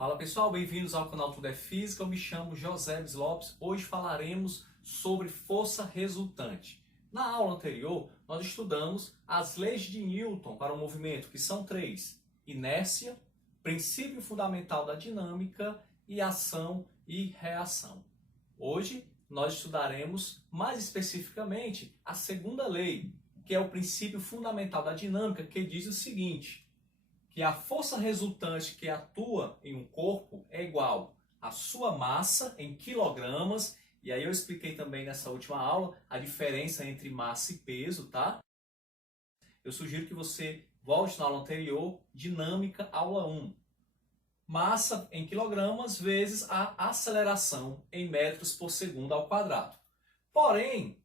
Fala pessoal, bem-vindos ao canal Tudo é Física. Eu me chamo Josébes Lopes. Hoje falaremos sobre força resultante. Na aula anterior, nós estudamos as leis de Newton para o movimento, que são três: inércia, princípio fundamental da dinâmica e ação e reação. Hoje nós estudaremos mais especificamente a segunda lei, que é o princípio fundamental da dinâmica, que diz o seguinte: que a força resultante que atua em um corpo é igual à sua massa em quilogramas. E aí eu expliquei também nessa última aula a diferença entre massa e peso, tá? Eu sugiro que você volte na aula anterior, dinâmica, aula 1. Massa em quilogramas vezes a aceleração em metros por segundo ao quadrado. Porém,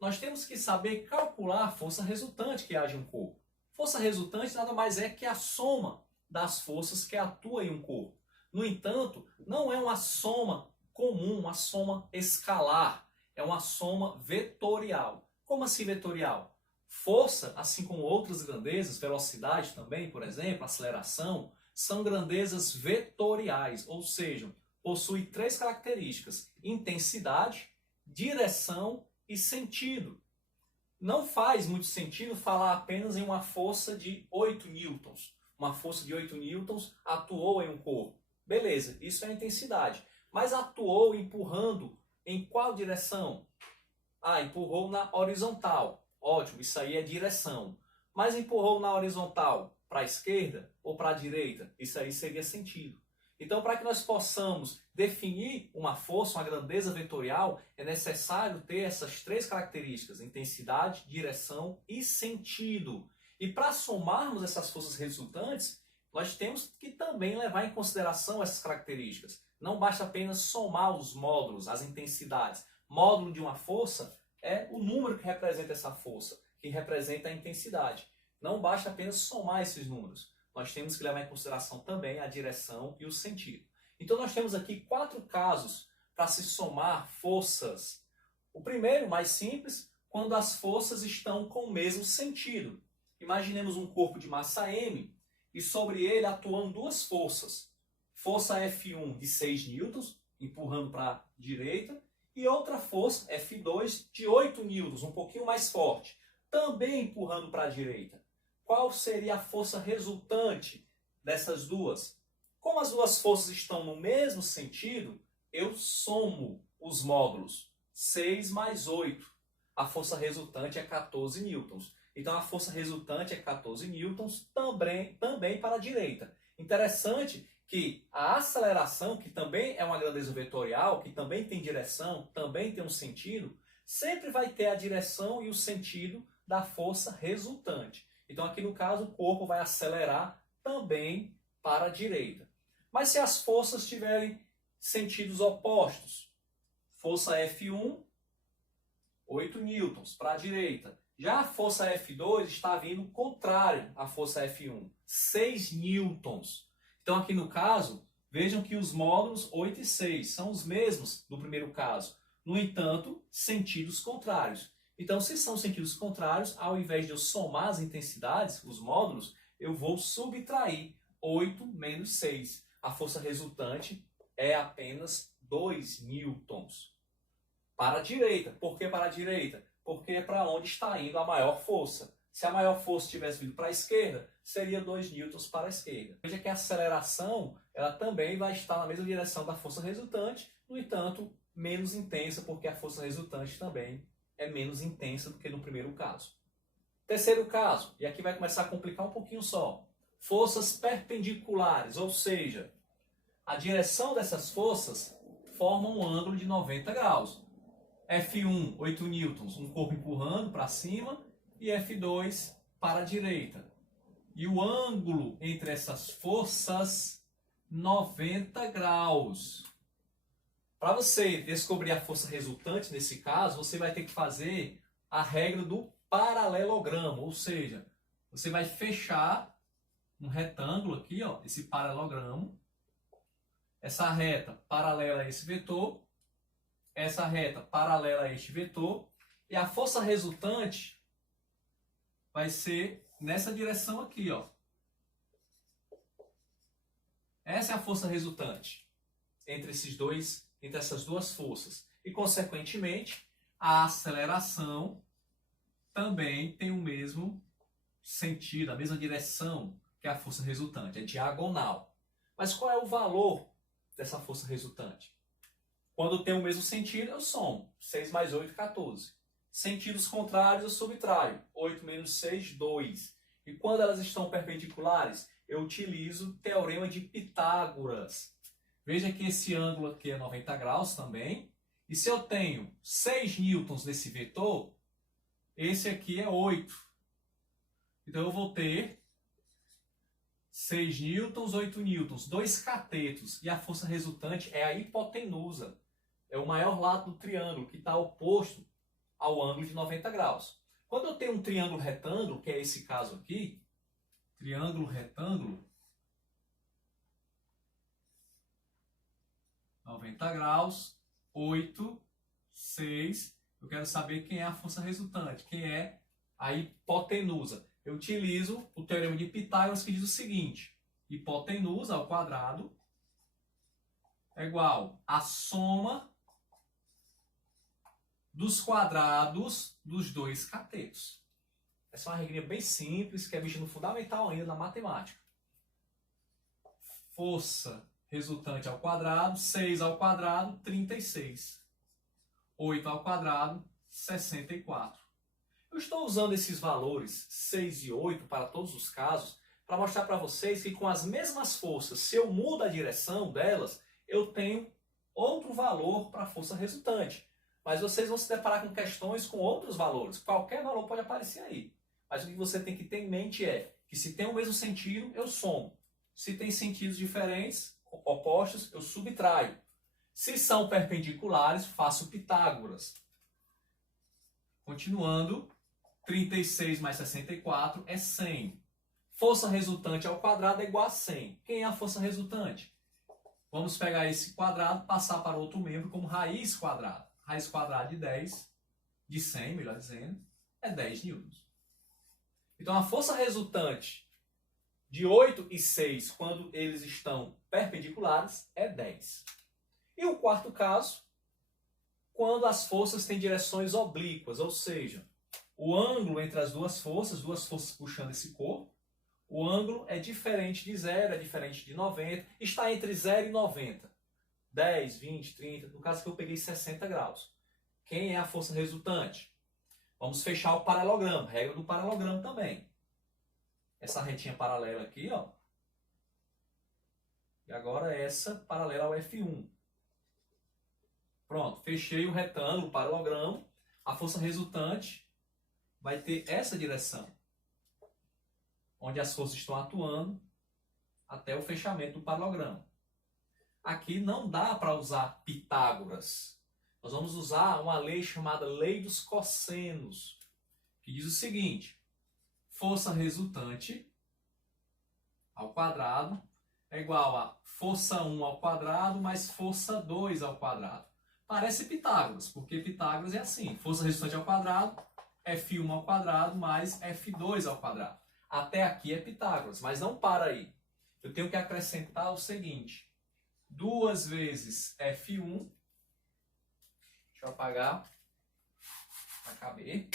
nós temos que saber calcular a força resultante que age em um corpo. Força resultante nada mais é que a soma das forças que atuam em um corpo. No entanto, não é uma soma comum, uma soma escalar. É uma soma vetorial. Como assim vetorial? Força, assim como outras grandezas, velocidade também, por exemplo, aceleração, são grandezas vetoriais, ou seja, possuem três características: intensidade, direção e sentido. Não faz muito sentido falar apenas em uma força de 8 newtons. Uma força de 8 newtons atuou em um corpo. Beleza, isso é a intensidade. Mas atuou empurrando em qual direção? Empurrou na horizontal. Ótimo, isso aí é direção. Mas empurrou na horizontal para a esquerda ou para a direita? Isso aí seria sentido. Então, para que nós possamos definir uma força, uma grandeza vetorial, é necessário ter essas três características: intensidade, direção e sentido. E para somarmos essas forças resultantes, nós temos que também levar em consideração essas características. Não basta apenas somar os módulos, as intensidades. Módulo de uma força é o número que representa essa força, que representa a intensidade. Não basta apenas somar esses números. Nós temos que levar em consideração também a direção e o sentido. Então nós temos aqui 4 casos para se somar forças. O primeiro, mais simples, quando as forças estão com o mesmo sentido. Imaginemos um corpo de massa M e sobre ele atuam duas forças. Força F1 de 6 newtons, empurrando para a direita, e outra força, F2, de 8 newtons, um pouquinho mais forte, também empurrando para a direita. Qual seria a força resultante dessas duas? Como as duas forças estão no mesmo sentido, eu somo os módulos. 6 mais 8. A força resultante é 14 newtons. Então a força resultante é 14 newtons também para a direita. Interessante que a aceleração, que também é uma grandeza vetorial, que também tem direção, também tem um sentido, sempre vai ter a direção e o sentido da força resultante. Então aqui no caso o corpo vai acelerar também para a direita. Mas se as forças tiverem sentidos opostos, força F1, 8 newtons para a direita. Já a força F2 está vindo contrário à força F1, 6 newtons. Então aqui no caso, vejam que os módulos 8 e 6 são os mesmos do primeiro caso. No entanto, sentidos contrários. Então, se são sentidos contrários, ao invés de eu somar as intensidades, os módulos, eu vou subtrair 8 menos 6. A força resultante é apenas 2 newtons. Para a direita. Por que para a direita? Porque é para onde está indo a maior força. Se a maior força tivesse vindo para a esquerda, seria 2 newtons para a esquerda. Veja que a aceleração ela também vai estar na mesma direção da força resultante, no entanto, menos intensa, porque a força resultante também é menos intensa do que no primeiro caso. Terceiro caso, e aqui vai começar a complicar um pouquinho só. Forças perpendiculares, ou seja, a direção dessas forças forma um ângulo de 90 graus. F1, 8 newtons, um corpo empurrando para cima, e F2 para a direita. E o ângulo entre essas forças, 90 graus. Para você descobrir a força resultante nesse caso, você vai ter que fazer a regra do paralelogramo, ou seja, você vai fechar um retângulo aqui, ó, esse paralelogramo, essa reta paralela a esse vetor, essa reta paralela a este vetor, e a força resultante vai ser nessa direção aqui, ó. Essa é a força resultante entre essas duas forças. E, consequentemente, a aceleração também tem o mesmo sentido, a mesma direção que a força resultante, é diagonal. Mas qual é o valor dessa força resultante? Quando tem o mesmo sentido, eu somo. 6 mais 8, 14. Sentidos contrários, eu subtraio. 8 menos 6, 2. E quando elas estão perpendiculares, eu utilizo o teorema de Pitágoras. Veja que esse ângulo aqui é 90 graus também. E se eu tenho 6 newtons desse vetor, esse aqui é 8. Então eu vou ter 6 newtons, 8 newtons, 2 catetos. E a força resultante é a hipotenusa. É o maior lado do triângulo, que está oposto ao ângulo de 90 graus. Quando eu tenho um triângulo retângulo, que é esse caso aqui, triângulo retângulo, 90 graus, 8, 6, eu quero saber quem é a força resultante, quem é a hipotenusa. Eu utilizo o teorema de Pitágoras, que diz o seguinte: hipotenusa ao quadrado é igual à soma dos quadrados dos dois catetos. Essa é uma regrinha bem simples, que é vista no fundamental ainda na matemática. Força resultante ao quadrado, 6 ao quadrado, 36. 8 ao quadrado, 64. Eu estou usando esses valores 6 e 8 para todos os casos para mostrar para vocês que com as mesmas forças, se eu mudo a direção delas, eu tenho outro valor para a força resultante. Mas vocês vão se deparar com questões com outros valores. Qualquer valor pode aparecer aí. Mas o que você tem que ter em mente é que se tem o mesmo sentido, eu somo. Se tem sentidos diferentes, opostos, eu subtraio. Se são perpendiculares, faço Pitágoras. Continuando, 36 mais 64 é 100. Força resultante ao quadrado é igual a 100. Quem é a força resultante? Vamos pegar esse quadrado, passar para outro membro como raiz quadrada. Raiz quadrada de 10, de 100, melhor dizendo, é 10 newtons. Então a força resultante de 8 e 6, quando eles estão perpendiculares, é 10. E o quarto caso, quando as forças têm direções oblíquas, ou seja, o ângulo entre as duas forças puxando esse corpo, o ângulo é diferente de 0, é diferente de 90, está entre 0 e 90. 10, 20, 30, no caso que eu peguei 60 graus. Quem é a força resultante? Vamos fechar o paralelogramo, regra do paralelogramo também. Essa retinha paralela aqui, ó. E agora essa paralela ao F1. Pronto, fechei o retângulo, o paralelogramo. A força resultante vai ter essa direção, onde as forças estão atuando até o fechamento do paralelogramo. Aqui não dá para usar Pitágoras. Nós vamos usar uma lei chamada lei dos cossenos, que diz o seguinte: força resultante ao quadrado é igual a força 1 ao quadrado mais força 2 ao quadrado. Parece Pitágoras, porque Pitágoras é assim: força resultante ao quadrado, F1 ao quadrado mais F2 ao quadrado. Até aqui é Pitágoras, mas não para aí. Eu tenho que acrescentar o seguinte: 2 vezes F1, deixa eu apagar para caber,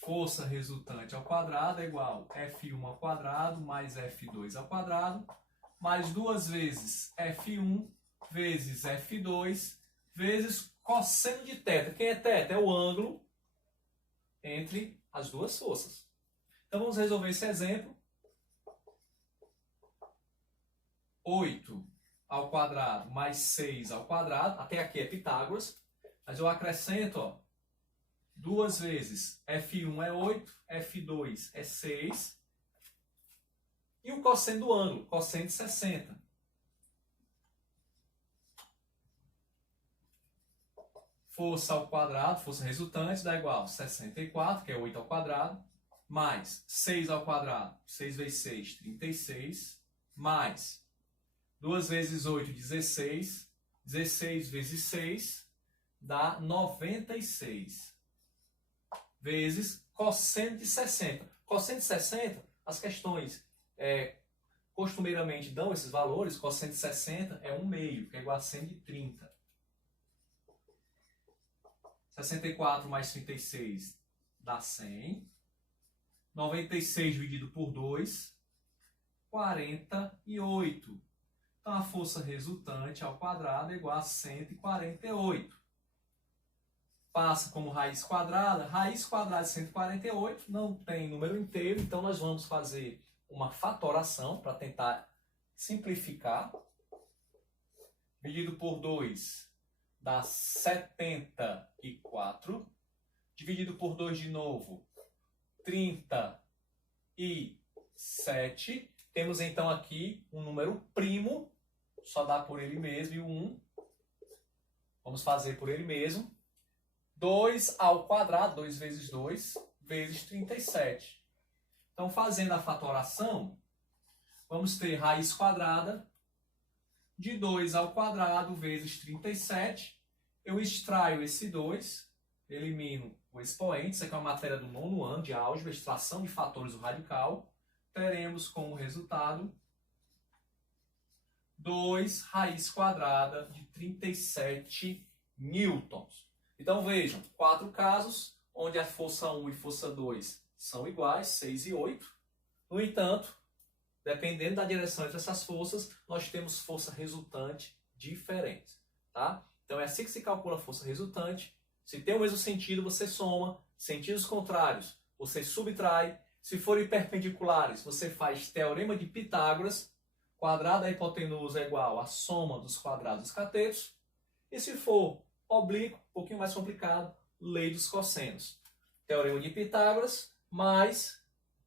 força resultante ao quadrado é igual a F1 ao quadrado mais F2 ao quadrado, mais 2 vezes F1 vezes F2 vezes cosseno de θ. Quem é θ? É o ângulo entre as duas forças. Então vamos resolver esse exemplo. 8 ao quadrado mais 6 ao quadrado, até aqui é Pitágoras, mas eu acrescento, ó, 2 vezes F1 é 8, F2 é 6, e o cosseno do ângulo, cosseno de 60. Força ao quadrado, força resultante, dá igual a 64, que é 8 ao quadrado, mais 6 ao quadrado, 6 vezes 6, 36, mais 2 vezes 8, 16. 16 vezes 6 dá 96. Vezes cosseno de 60. Cosseno de 60, as questões costumeiramente dão esses valores, cosseno de 60 é 1/2, que é igual a seno de 30. 64 mais 36 dá 100. 96 dividido por 2, 48. Então a força resultante ao quadrado é igual a 148. Passa como raiz quadrada de 148 não tem número inteiro, então nós vamos fazer uma fatoração para tentar simplificar. Dividido por 2 dá 74. Dividido por 2 de novo, 37. Temos então aqui um número primo, só dá por ele mesmo, e o 1. Vamos fazer por ele mesmo. 2 ao quadrado, 2 vezes 2, vezes 37. Então, fazendo a fatoração, vamos ter raiz quadrada de 2 ao quadrado vezes 37. Eu extraio esse 2, elimino o expoente. Isso aqui é uma matéria do 9º ano de álgebra, extração de fatores do radical. Teremos como resultado 2 raiz quadrada de 37 newtons. Então vejam, 4 casos onde a força 1 e força 2 são iguais, 6 e 8. No entanto, dependendo da direção entre essas forças, nós temos força resultante diferente. Tá? Então é assim que se calcula a força resultante. Se tem o mesmo sentido, você soma. Sentidos contrários, você subtrai. Se forem perpendiculares, você faz teorema de Pitágoras. Quadrado da hipotenusa é igual à soma dos quadrados dos catetos. E se for oblíquo, um pouquinho mais complicado, lei dos cossenos. Teorema de Pitágoras mais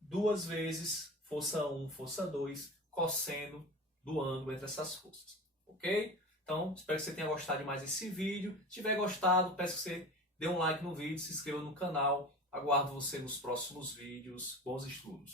2 vezes força 1, força 2, cosseno do ângulo entre essas forças. Ok? Então, espero que você tenha gostado de mais esse vídeo. Se tiver gostado, peço que você dê um like no vídeo, se inscreva no canal. Aguardo você nos próximos vídeos. Bons estudos!